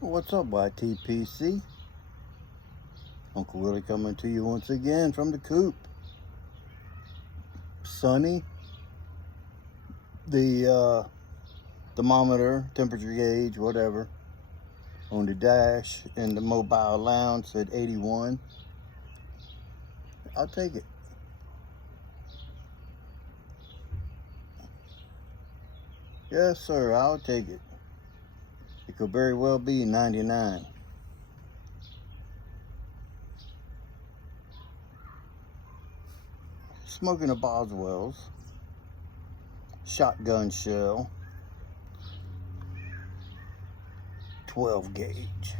What's up, YTPC? Uncle Willie coming to you once again from the coop. Sunny. The thermometer, temperature gauge, whatever, on the dash in the mobile lounge said 81. I'll take it. Yes, sir, I'll take it. It could very well be 99. Smoking a Boswells shotgun shell, 12 gauge.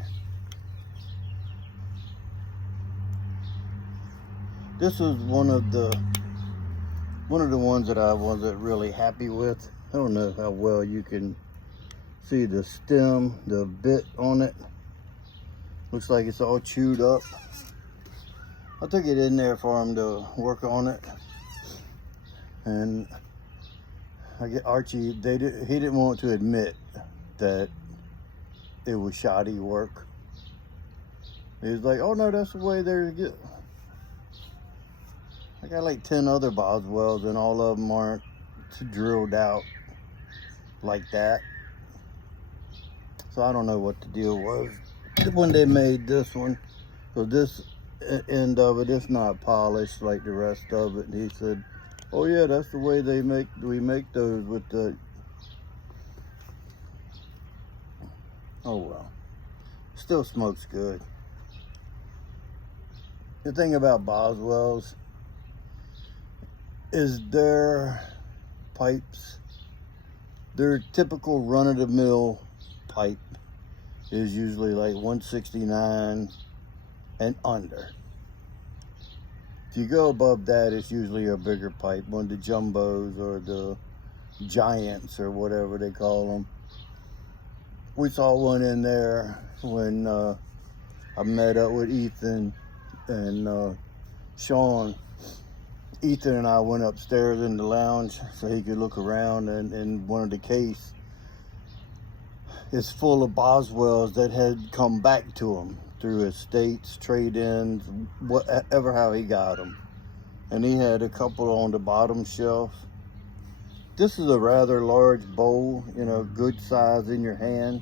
This was one of the ones that I wasn't really happy with. I don't know how well you can see the stem, the bit on it. Looks like it's all chewed up. I took it in there for him to work on it, and I get Archie. He didn't want to admit that it was shoddy work. He was like, "Oh no, that's the way they're get." I got like 10 other Boswells, and all of them aren't drilled out like that. So I don't know what the deal was when they made this one. So this end of it, it's not polished like the rest of it. And he said, "Oh yeah, that's the way we make those with the." Oh well, still smokes good. The thing about Boswells is their pipes, their typical run-of-the-mill pipe is usually like 169 and under. If you go above that, it's usually a bigger pipe, one of the jumbos or the giants or whatever they call them. We saw one in there when I met up with Ethan and Sean. Ethan and I went upstairs in the lounge so he could look around, and one of the case is full of Boswells that had come back to him through estates, trade-ins, whatever, how he got them. And he had a couple on the bottom shelf. This is a rather large bowl, you know, good size in your hand.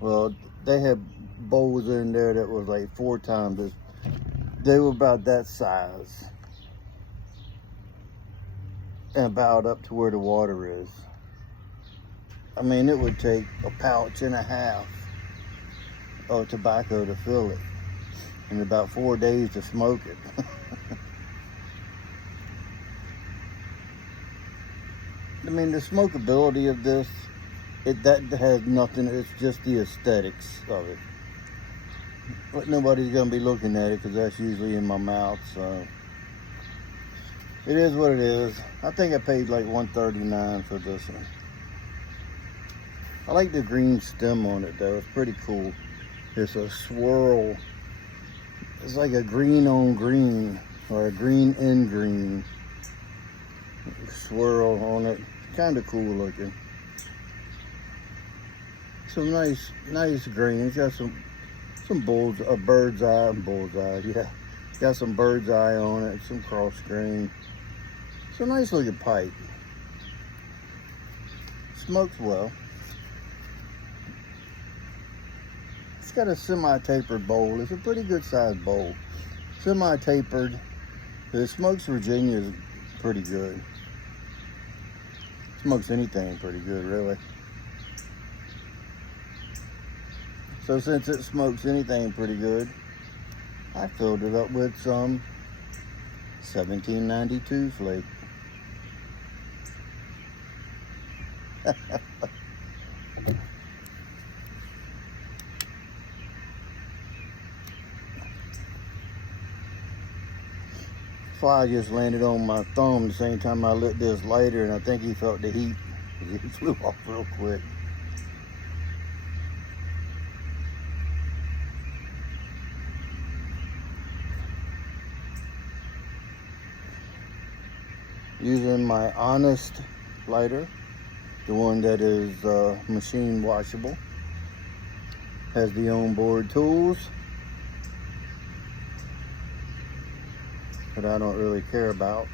Well, they had bowls in there that was like 4 times this. They were about that size, and about up to where the water is. I mean, it would take a pouch and a half of tobacco to fill it, and about 4 days to smoke it. I mean, the smokability of this, that has nothing. It's just the aesthetics of it. But nobody's gonna be looking at it because that's usually in my mouth, so it is what it is. I think I paid like $139 for this one. I like the green stem on it though. It's pretty cool. It's a swirl. It's like a green on green, or a green in green swirl on it. Kind of cool looking. Some nice green. It's got some bird's eye, yeah. Got some bird's eye on it, some cross grain. It's a nice looking pipe. Smokes well. It's got a semi-tapered bowl. It's a pretty good sized bowl. Semi-tapered. The Smokes Virginia is pretty good. Smokes anything pretty good, really. So since it smokes anything pretty good, I filled it up with some 1792 Flake. Fly just landed on my thumb the same time I lit this lighter, and I think he felt the heat. He flew off real quick. Using my Honest lighter, the one that is machine washable. Has the onboard tools, but I don't really care about.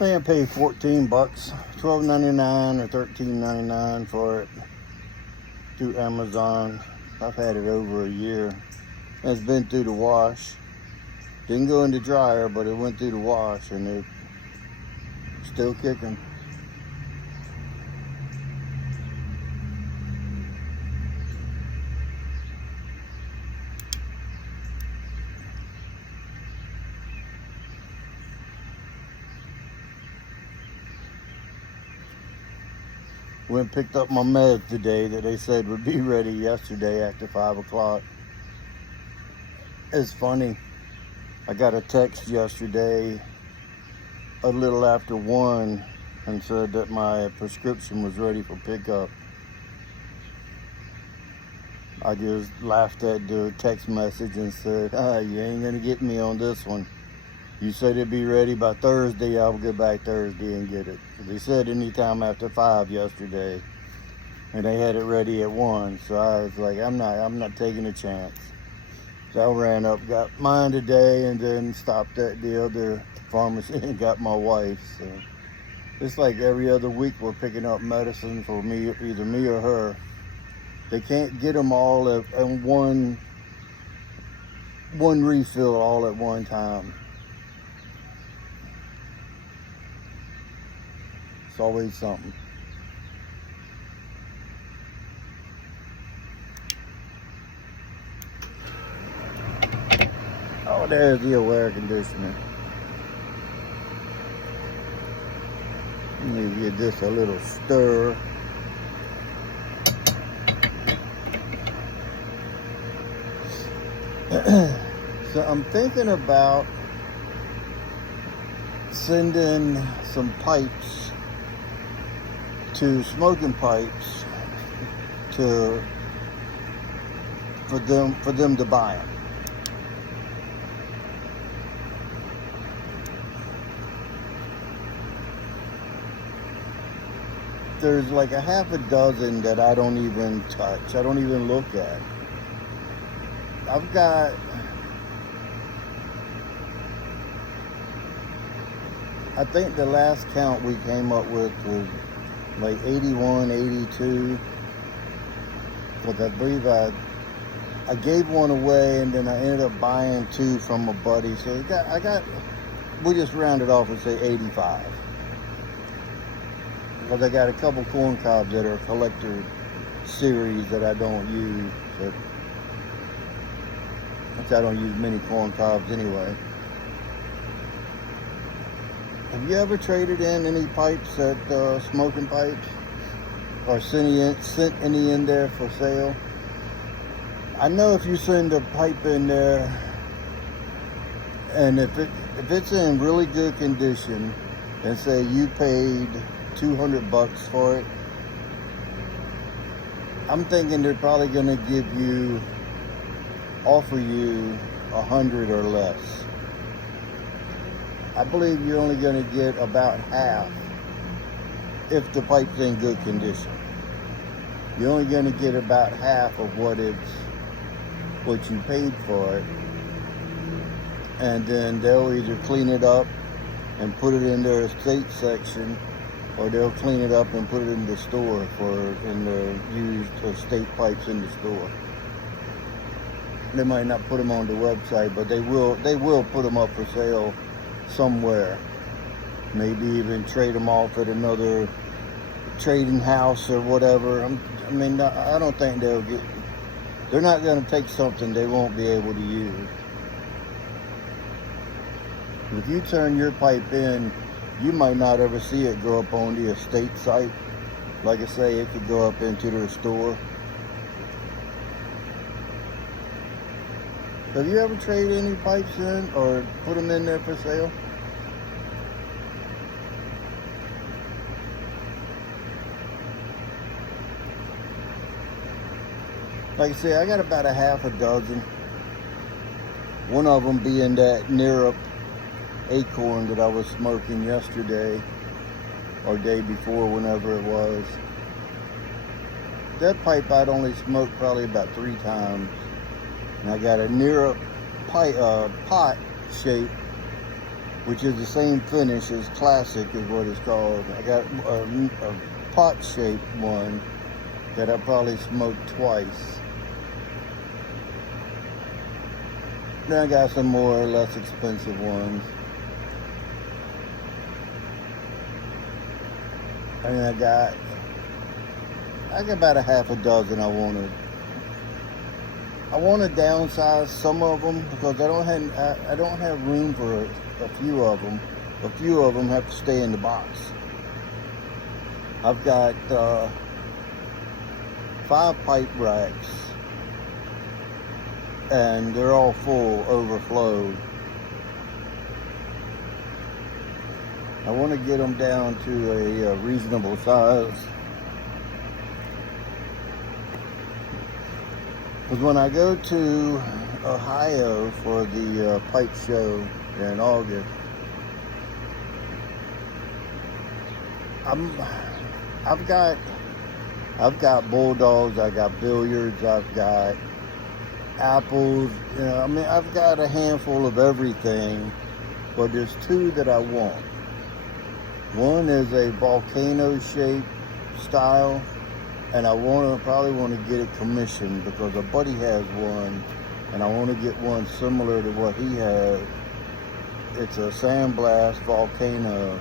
I paid 14 bucks, $12.99 or $13.99 for it through Amazon. I've had it over a year. It's been through the wash. Didn't go in the dryer, but it went through the wash and it's still kicking. Went and picked up my meds today that they said would be ready yesterday after 5 o'clock. It's funny. I got a text yesterday a little after 1 and said that my prescription was ready for pickup. I just laughed at the text message and said, you ain't gonna get me on this one. You said it'd be ready by Thursday. I'll get back Thursday and get it. They said anytime after 5 yesterday, and they had it ready at 1. So I was like, I'm not taking a chance. So I ran up, got mine today, and then stopped at the other pharmacy and got my wife's. So it's like every other week we're picking up medicine for me, either me or her. They can't get them all in one refill all at one time. It's always something. Oh, there's the air conditioner. Let me give this a little stir. So I'm thinking about sending some pipes to smoking pipes for them to buy them. There's like a half a dozen that I don't even touch. I don't even look at. I've got I think the last count we came up with was like 81, 82. But I believe I gave one away and then I ended up buying 2 from a buddy. So we just rounded off and say 85. But I got a couple corn cobs that are collector series that I don't use. Which I don't use many corn cobs anyway. Have you ever traded in any pipes at smoking pipes? Or sent any in there for sale? I know if you send a pipe in there, and if it's in really good condition, and say you paid $200 for it, I'm thinking they're probably gonna offer you 100 or less. I believe you're only gonna get about half if the pipe's in good condition. You're only gonna get about half of what you paid for it. And then they'll either clean it up and put it in their estate section, or they'll clean it up and put it in the store in the used estate pipes in the store. They might not put them on the website, but they will put them up for sale somewhere. Maybe even trade them off at another trading house or whatever. I don't think they're not going to take something they won't be able to use. If you turn your pipe in, you might not ever see it go up on the estate site. Like I say, it could go up into their store. Have you ever traded any pipes in or put them in there for sale? Like I say, I got about a half a dozen. One of them being that near acorn that I was smoking yesterday or day before, whenever it was. That pipe I'd only smoked probably about 3 times. And I got a near pipe, pot shape, which is the same finish as classic is what it's called. I got a pot shaped one that I probably smoked twice. Then I got some more less expensive ones. And I got about a half a dozen I want to downsize some of them because I don't have room for a few of them. A few of them have to stay in the box. I've got 5 pipe racks and they're all full, overflowed. I want to get them down to a reasonable size. Because when I go to Ohio for the pipe show in August, I've got bulldogs, I got billiards, I've got apples, you know, I mean, I've got a handful of everything, but there's 2 that I want. One is a volcano shape style, and I probably want to get it commissioned because a buddy has one, and I want to get one similar to what he has. It's a sandblast volcano,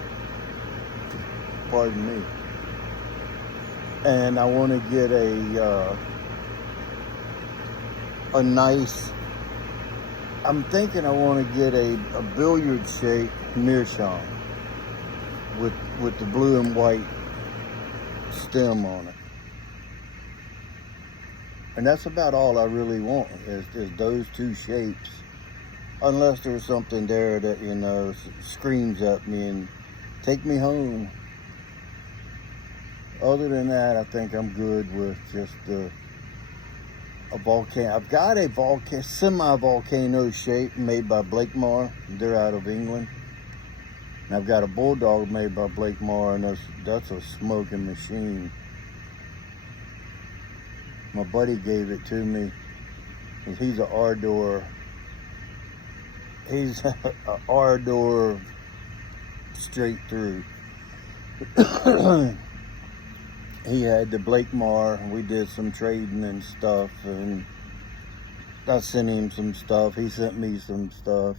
pardon me. And I want to get a nice, I'm thinking I want to get a billiard shaped meerschaum with the blue and white stem on it. And that's about all I really want is those 2 shapes. Unless there's something there that, you know, screams at me and take me home. Other than that, I think I'm good with just a volcano. I've got a semi-volcano shape made by Blakemore. They're out of England. And I've got a bulldog made by Blakemore, and that's a smoking machine. My buddy gave it to me. He's an Ardor. He's an Ardor straight through. He had the Blakemore. We did some trading and stuff, and I sent him some stuff. He sent me some stuff.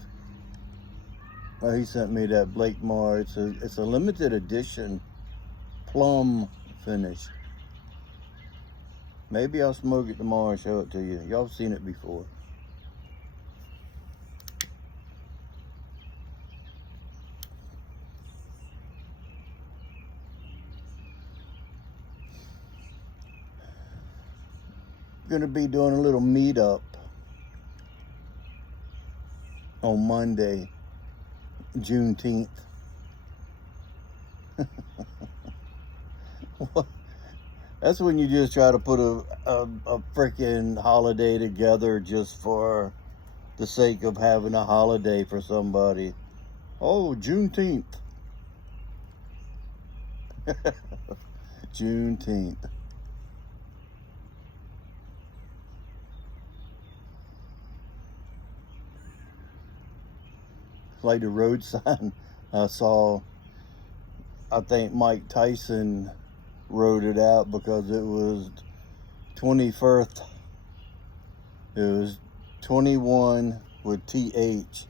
He sent me that Blakemore. It's a limited edition plum finish. Maybe I'll smoke it tomorrow and show it to you. Y'all have seen it before. Going to be doing a little meetup on Monday, Juneteenth. That's when you just try to put a freaking holiday together just for the sake of having a holiday for somebody. Oh, Juneteenth. Juneteenth. Like the road sign I saw, I think Mike Tyson wrote it out because it was 21st. It was 21 with TH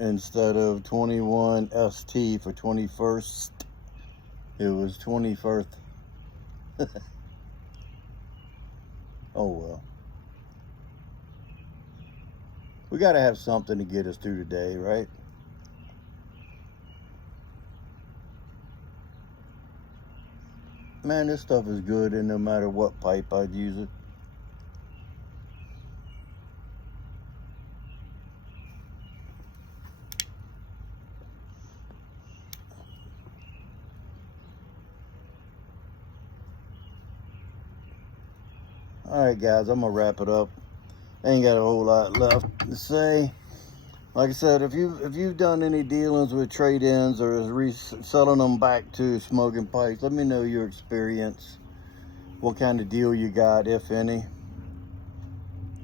instead of 21 ST for 21st. It was 21st. Oh well. We got to have something to get us through today, right? Man, this stuff is good, and no matter what pipe I'd use it. All right, guys, I'm gonna wrap it up. Ain't got a whole lot left to say. Like I said, if you've done any dealings with trade-ins or selling them back to smoking pipes, let me know your experience. what kind of deal you got, if any.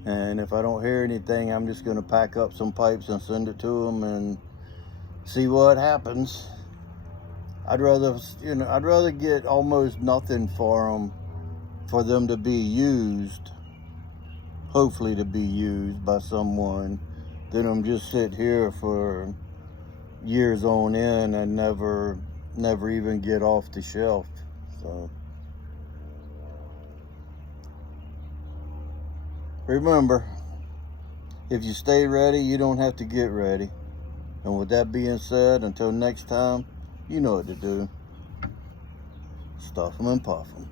And if I don't hear anything, I'm just going to pack up some pipes and send it to them and see what happens. I'd rather get almost nothing for them to be used, hopefully to be used by someone, than them just sit here for years on end and never even get off the shelf. So remember, if you stay ready, you don't have to get ready. And with that being said, until next time, you know what to do. Stuff them and puff them.